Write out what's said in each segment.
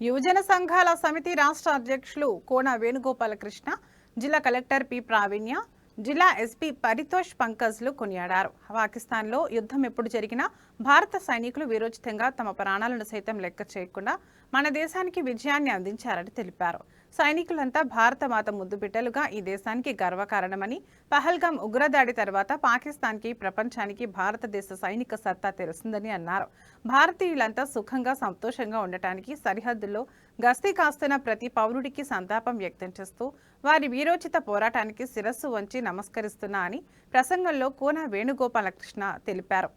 యువజన సంఘాల సమితి రాష్ట్ర అధ్యక్షులు కోన వేణుగోపాలకృష్ణ, జిల్లా కలెక్టర్ పి ప్రావీణ్య, జిల్లా ఎస్పీ పరితోష్ పంకజ్లు కొనియాడారు. పాకిస్తాన్లో యుద్ధం ఎప్పుడు జరిగినా భారత సైనికులు వీరోచితంగా తమ ప్రాణాలను సైతం లెక్క చేయకుండా మన దేశానికి విజయాన్ని అందించారని తెలిపారు. సైనికులంతా భారత మాత ముద్దు బిడ్డలుగా ఈ దేశానికి గర్వకారణమని, పహల్గామ్ ఉగ్రదాడి తర్వాత పాకిస్తాన్కి, ప్రపంచానికి భారతదేశ సైనిక సత్తా తెలుస్తుందని అన్నారు. భారతీయులంతా సుఖంగా, సంతోషంగా ఉండటానికి సరిహద్దుల్లో గస్తీ కాస్తున్న ప్రతి పౌరుడికి సంతాపం వ్యక్తం చేస్తూ వారి వీరోచిత పోరాటానికి శిరస్సు వంచి నమస్కరిస్తున్నా అని ప్రసంగంలో కోన వేణుగోపాలకృష్ణ తెలిపారు.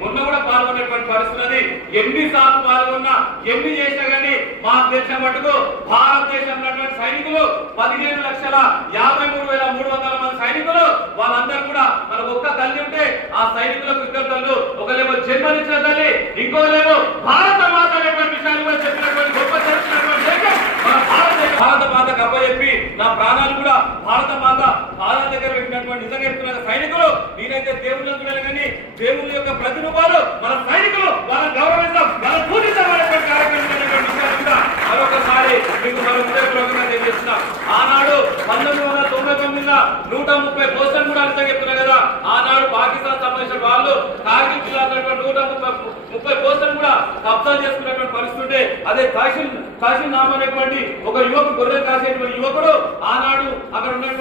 మొన్న కూడా పాల్గొనేటువంటి పరిస్థితున్నది. ఎన్నిసార్లు పాల్గొన్నా ఎన్ని చేసినా గానీ మా దేశం మటుకు భారతదేశంలో సైనికులు 15,53,300 మంది సైనికులు, వాళ్ళందరూ కూడా మనకు ఒక్క తల్లి ఉంటే ఆ సైనికులకు ఇద్దరు తల్లు, ఒకలేమో జన్మనిచ్చిన తల్లి, ఇంకోలేమో భారత మాత అనేటువంటి విషయాన్ని కూడా చెప్పినటువంటి గొప్ప చరిత్రటువంటి దేశం మన భారతదేశం. భారత మాతకు అప్పచెప్పి నా ప్రాణాలు కూడా భారత మాత పాదాల దగ్గర పెట్టినటువంటి నిజంగా చెప్తున్న సైనికులు, నేనైతే దేవుళ్ళని చూడాలి కానీ దేవుళ్ళ యొక్క ప్రతిరూపాలు మన సైనికులు, వాళ్ళని గౌరవిస్తాం, వాళ్ళని పూజించాలనేటువంటి కార్యక్రమం విషయాన్ని కూడా మరొకసారి మీకు మన హృదయపూర్వకంగా తెలియజేస్తున్నాం. ఆనాడు 1999 130 పోస్టులు కూడా అంతా చెప్తున్నా కదా. ఆనాడు పాకిస్తాన్ సంబంధించిన వాళ్ళు కార్గిల్ జిల్లాలో 130 పోస్టులు కూడా కబ్జా చేసుకున్నటువంటి పరిస్థితి ఉంటే, అదే కాశీ నామ్ అనేటువంటి ఒక యువకుడు, గొర్రె కాశీ యువకుడు ఆనాడు అక్కడ ఉన్నటువంటి